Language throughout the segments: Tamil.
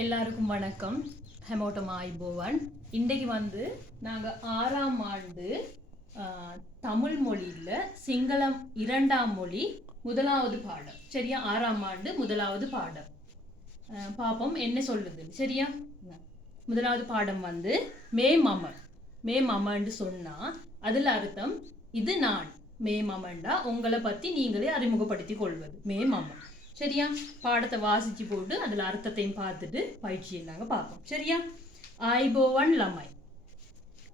எல்லாருக்கும் வணக்கம். ஹெமோட்டமா ஐபோவன். இன்றைக்கு நாங்கள் 6ஆம் ஆண்டு தமிழ் மொழியில் சிங்களம் 2ஆம் மொழி 1வது பாடம். சரியா? 6ஆம் ஆண்டு 1வது பாடம் பாப்போம் என்ன சொல்லுது. சரியா? 1வது பாடம் மே மமன்னு சொன்னால் அதில் அர்த்தம் இது நான். மே மமண்டா உங்களை பற்றி நீங்களே அறிமுகப்படுத்தி கொள்வது மே மமன். சரியா? பாடத்தை வாசிச்சு போட்டு அதில் அர்த்தத்தையும் பார்த்துட்டு பயிற்சியை நாங்கள் பார்ப்போம். சரியா? ஆய்போவன் லம்மை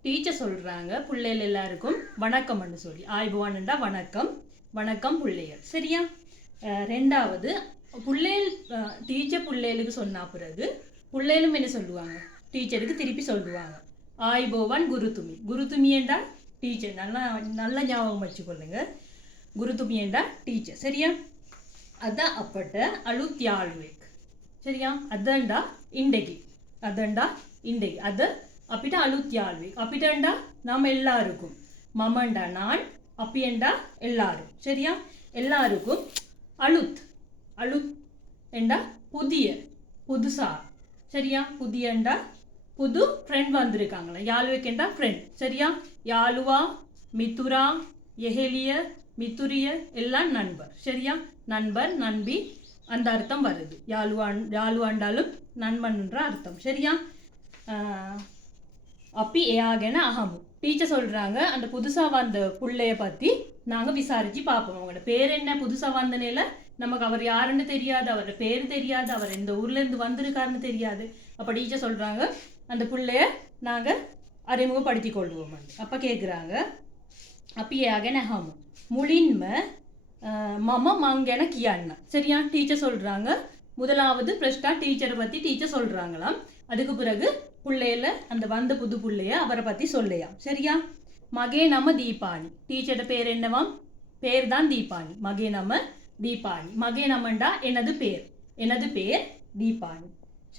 டீச்சர் சொல்கிறாங்க பிள்ளைகள் எல்லாருக்கும் வணக்கம்னு சொல்லி. ஆய்போவன்டா வணக்கம், வணக்கம் பிள்ளைகள். சரியா? ரெண்டாவது பிள்ளைகள் டீச்சர் பிள்ளைகளுக்கு சொன்ன பிறகு பிள்ளைகளும் என்ன சொல்லுவாங்க, டீச்சருக்கு திருப்பி சொல்லுவாங்க ஆய்போவன் குருதுமி. குருதுமியண்டா டீச்சர். நல்லா ஞாபகம் வச்சுக்கொள்ளுங்க. குருதுமியண்டா டீச்சர். சரியா? அதான் அப்பட்ட அழுத்தியாழ்வேக். சரியா? அதண்டா இண்டகி. அது அப்பிட்ட அழுத்தியாழ்வேக். அப்பிட்டண்டா நாம் எல்லாருக்கும். மமண்டா நான், அப்பியண்டா எல்லாரும். சரியா? எல்லாருக்கும் அழுத் என்றா புதிய, புதுசா. சரியா? புதியண்டா புது ஃப்ரெண்ட் வந்திருக்காங்களா. யாழ்வேக்கண்டா ஃப்ரெண்ட். சரியா? யாழுவா, மித்துரா, எஹெலிய, மித்துரிய எல்லாம் நண்பர். சரியா? நண்பர், நண்பி அந்த அர்த்தம் வருது. யாழுவாண்டாலும் நண்பன்ன்ற அர்த்தம். சரியா? அப்பி ஏகன அகமு டீச்சர் சொல்கிறாங்க அந்த புதுசாக வந்த பிள்ளைய பற்றி நாங்கள் விசாரித்து பார்ப்போம். அவங்களோட பேர் என்ன, புதுசாக வந்தனையில் நமக்கு அவர் யாருன்னு தெரியாது, அவரோட பேர் தெரியாது, அவர் எந்த ஊர்லேருந்து வந்திருக்காருன்னு தெரியாது. அப்போ டீச்சர் சொல்கிறாங்க அந்த பிள்ளைய நாங்கள் அறிமுகப்படுத்தி கொள்வோம். அப்போ கேட்குறாங்க அப்பி ஏகன அகமு முழின்ம மம மங்கென கியான்னா. சரியா? டீச்சர் சொல்கிறாங்க முதலாவது பிரஸ்டாக டீச்சரை பற்றி டீச்சர் சொல்கிறாங்களாம். அதுக்கு பிறகு பிள்ளையில அந்த வந்த புது பிள்ளைய அவரை பற்றி சொல்லையாம். சரியா? மகே நம தீபானி. டீச்சரோட பேர் என்னவாம்? பேர் தான் தீபானி. மகே நம தீபானி. மகே நமண்டா எனது பேர் தீபானி.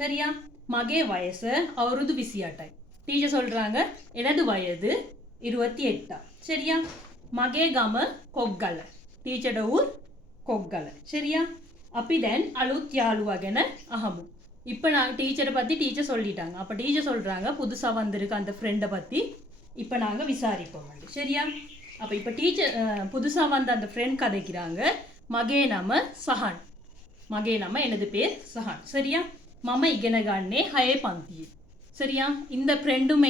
சரியா? மகே வயசு அவருது விசியாட்டாய். டீச்சர் சொல்கிறாங்க எனது வயது 28. சரியா? மகே கம கொக்கல. டீச்சரோட ஊர் கொக்கல. சரியா? அப்படி தென் அழுத்தியாளுவகன அகமு. இப்போ நான் டீச்சரை பற்றி டீச்சர் சொல்லிட்டாங்க. அப்போ டீச்சர் சொல்கிறாங்க புதுசாக வந்திருக்க அந்த ஃப்ரெண்டை பற்றி இப்போ நாங்கள் விசாரிப்போம். சரியா? அப்போ இப்போ டீச்சர் புதுசாக வந்த அந்த ஃப்ரெண்ட் கதைக்கிறாங்க. மகே நம சஹான். மகே நம எனது பேர் சஹான். சரியா? மம இகனகான்னே ஹயே பந்தி. சரியா? இந்த ஃப்ரெண்டும்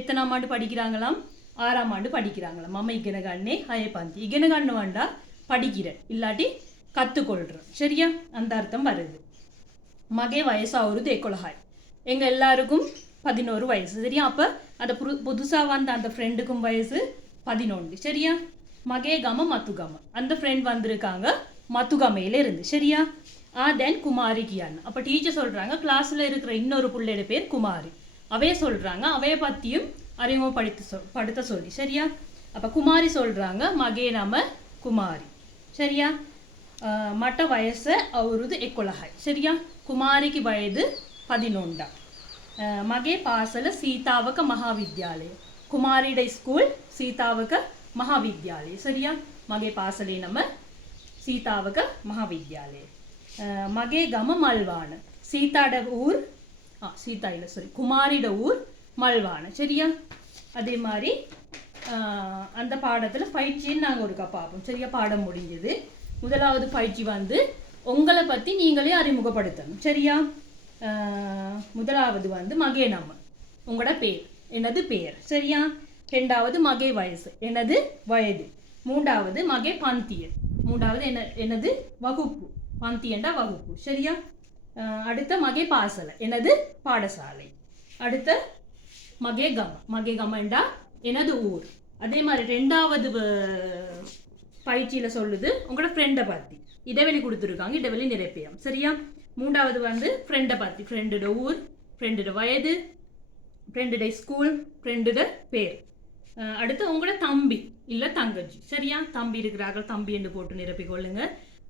எத்தனாம் ஆண்டு படிக்கிறாங்களாம்? 6ஆம் ஆண்டு படிக்கிறாங்களாம். மம இகனகான்னே ஹயே பந்தி. இகனகான்னு வேண்டா படிக்கிறேன், இல்லாட்டி கற்றுக்கொள்கிறேன். சரியா? அந்த அர்த்தம் வருது. மகே வயசு அவருது 11. எங்கள் எல்லாருக்கும் 11 வயசு. சரியா? அப்போ அந்த புதுசாக வந்த அந்த ஃப்ரெண்டுக்கும் வயசு 11. சரியா? மகே கம மத்துகம. அந்த ஃப்ரெண்ட் வந்திருக்காங்க மத்துகமையில இருந்து. சரியா? தென் குமாரி கியான். அப்போ டீச்சர் சொல்கிறாங்க கிளாஸில் இருக்கிற இன்னொரு பிள்ளையோட பேர் குமாரி. அவைய சொல்கிறாங்க அவைய பற்றியும் அறிமுகப்படுத்த சொல்லி. சரியா? அப்போ குமாரி சொல்கிறாங்க மகே நம குமாரி. சரியா? மட்ட வயசு அவருது 11. சரியா? குமாரிக்கு வயது 11. மகே பாசல சீதாவக மகாவித்யாலய. குமாரிட ஸ்கூல் சீதாவக மகாவித்யாலய. சரியா? மகே பாசலே நம்ம சீதாவக மகாவித்யாலய. மகே கம மல்வான. சீதாட ஊர் சீதா இல்லை சாரி குமாரிட ஊர் மல்வான. சரியா? அதே மாதிரி அந்த பாடத்தில் பயிற்சின்னு நாங்கள் ஒருக்கா பார்ப்போம். சரியா? பாடம் முடிஞ்சது. முதலாவது பயிற்சி உங்களை பற்றி நீங்களே அறிமுகப்படுத்தணும். சரியா? முதலாவது மகே நம்ம உங்களோட பேர், எனது பேர். சரியா? ரெண்டாவது மகே வயசு, எனது வயது. மூன்றாவது மகே பந்தியன். மூன்றாவது எனது வகுப்பு. பந்தியண்டா வகுப்பு. சரியா? அடுத்த மகே பாசலை, எனது பாடசாலை. அடுத்த மகே கம. மகே கமண்டா எனது ஊர். அதே மாதிரி ரெண்டாவது பயிற்சியில் சொல்லுது உங்களோட ஃப்ரெண்டை பற்றி. இடைவெளி கொடுத்துருக்காங்க, இடைவெளி நிரப்பியம். சரியா? மூன்றாவது ஃப்ரெண்டை பற்றி. ஃப்ரெண்டோட ஊர், ஃப்ரெண்டோட வயது, ஃப்ரெண்டோட ஸ்கூல், ஃப்ரெண்டோட பேர். அடுத்து உங்களோட தம்பி இல்லை தங்கச்சி. சரியா? தம்பி இருக்கிறார்கள் தம்பி என்று போட்டு நிரப்பிக்கொள்ளுங்க.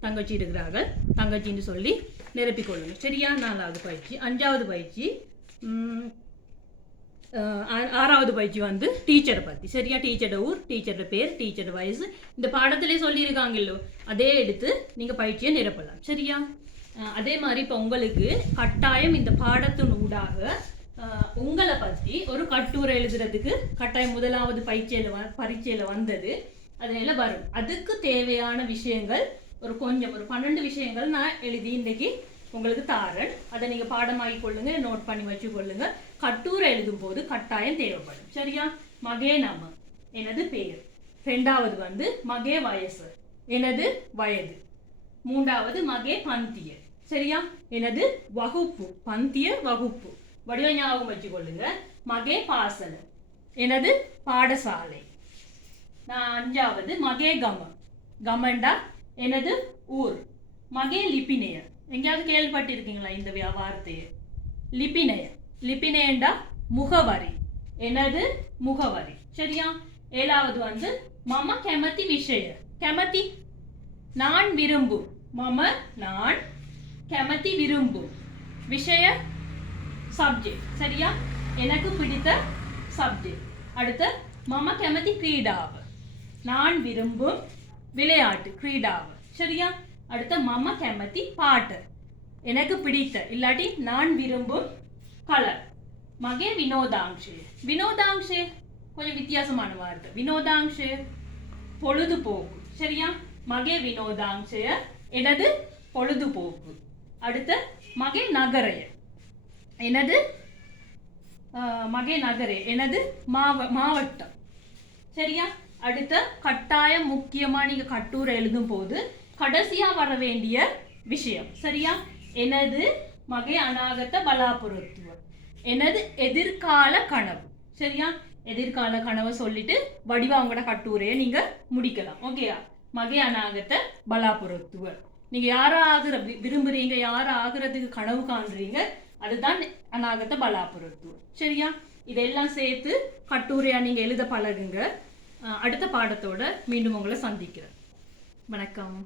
தங்கச்சி இருக்கிறார்கள் தங்கச்சின்னு சொல்லி நிரப்பிக்கொள்ளுங்க. சரியா? 4வது பயிற்சி. 5வது பயிற்சி 6வது பயிற்சி டீச்சரை பற்றி. சரியா? டீச்சரோட ஊர், டீச்சரோட பேர், டீச்சரோட வயசு. இந்த பாடத்திலே சொல்லியிருக்காங்கல்லோ அதே எடுத்து நீங்கள் பயிற்சியை நிரப்பலாம். சரியா? அதே மாதிரி இப்போ உங்களுக்கு கட்டாயம் இந்த பாடத்தின் ஊடாக உங்களை பற்றி ஒரு கட்டுரை எழுதுறதுக்கு கட்டாயம் முதலாவது பரீட்சையில் வந்தது அதனால வரும். அதுக்கு தேவையான விஷயங்கள் ஒரு 12 விஷயங்கள் நான் எழுதி இன்றைக்கு உங்களுக்கு தாரன். அதை நீங்கள் பாடமாகி கொள்ளுங்க, நோட் பண்ணி வச்சு கொள்ளுங்க. கட்டுரை எழுதும் போது கட்டாயம் தேவைப்படும். சரியா? மகே நம எனது பெயர். 2வது மகே வயசு எனது வயது. 3வது மகே பந்திய சரியா எனது வகுப்பு. பந்திய வகுப்பு வடிவ ஞாபகம் வச்சு கொள்ளுங்க. மகே பாசல எனது பாடசாலை. 5வது மகே கமண்டா எனது ஊர். மகே லிபினேய எங்கேயாவது கேள்விப்பட்டிருக்கீங்களா இந்த வார்த்தையை? லிபினேயண்டா முகவரி, எனது முகவரி. சரியா? 7வது மம கெமதி விஷய. கெமதி நான் விரும்பும். மம நான், கெமதி விரும்பும், விஷய சப்ஜெக்ட். சரியா? எனக்கு பிடித்த சப்ஜெக்ட். அடுத்து மம கெமதி கிரீடாவ நான் விரும்பும் விளையாட்டு கிரீடாவ. சரியா? அடுத்த மம கெமதி பாட்டு எனக்கு பிடித்த இல்லாட்டி நான் விரும்பும் கலர். மகே வினோதாங்ஷே. வினோதாங்ஷே கொஞ்சம் வித்தியாசமான வார்த்தை. வினோதாங்ஷே பொழுதுபோக்கு. சரியா? மகே வினோதாங்ஷய எனது பொழுதுபோக்கு. அடுத்த மகே நகரைய எனது மகே நகரே எனது மாவட்டம். சரியா? அடுத்த கட்டாயம் முக்கியமா நீங்க கட்டுரை எழுதும் போது கடைசியா வர வேண்டிய விஷயம். சரியா? எனது மகே அநாகத்த பலாபுரத்துவ எனது எதிர்கால கனவு. சரியா? எதிர்கால கனவை சொல்லிட்டு வடிவா உங்களோட கட்டுரையை நீங்க முடிக்கலாம். ஓகேயா? மகே அநாகத்த பலாபுரத்துவ நீங்க யாரா விரும்புறீங்க, யாரா ஆகுறதுக்கு கனவு காண்றீங்க, அதுதான் அநாகத்த பலாபுரத்துவ. சரியா? இதெல்லாம் சேர்த்து கட்டுரையா நீங்க எழுத பழகுங்க. அடுத்த பாடத்தோட மீண்டும் உங்களை சந்திக்கிறேன். வணக்கம்.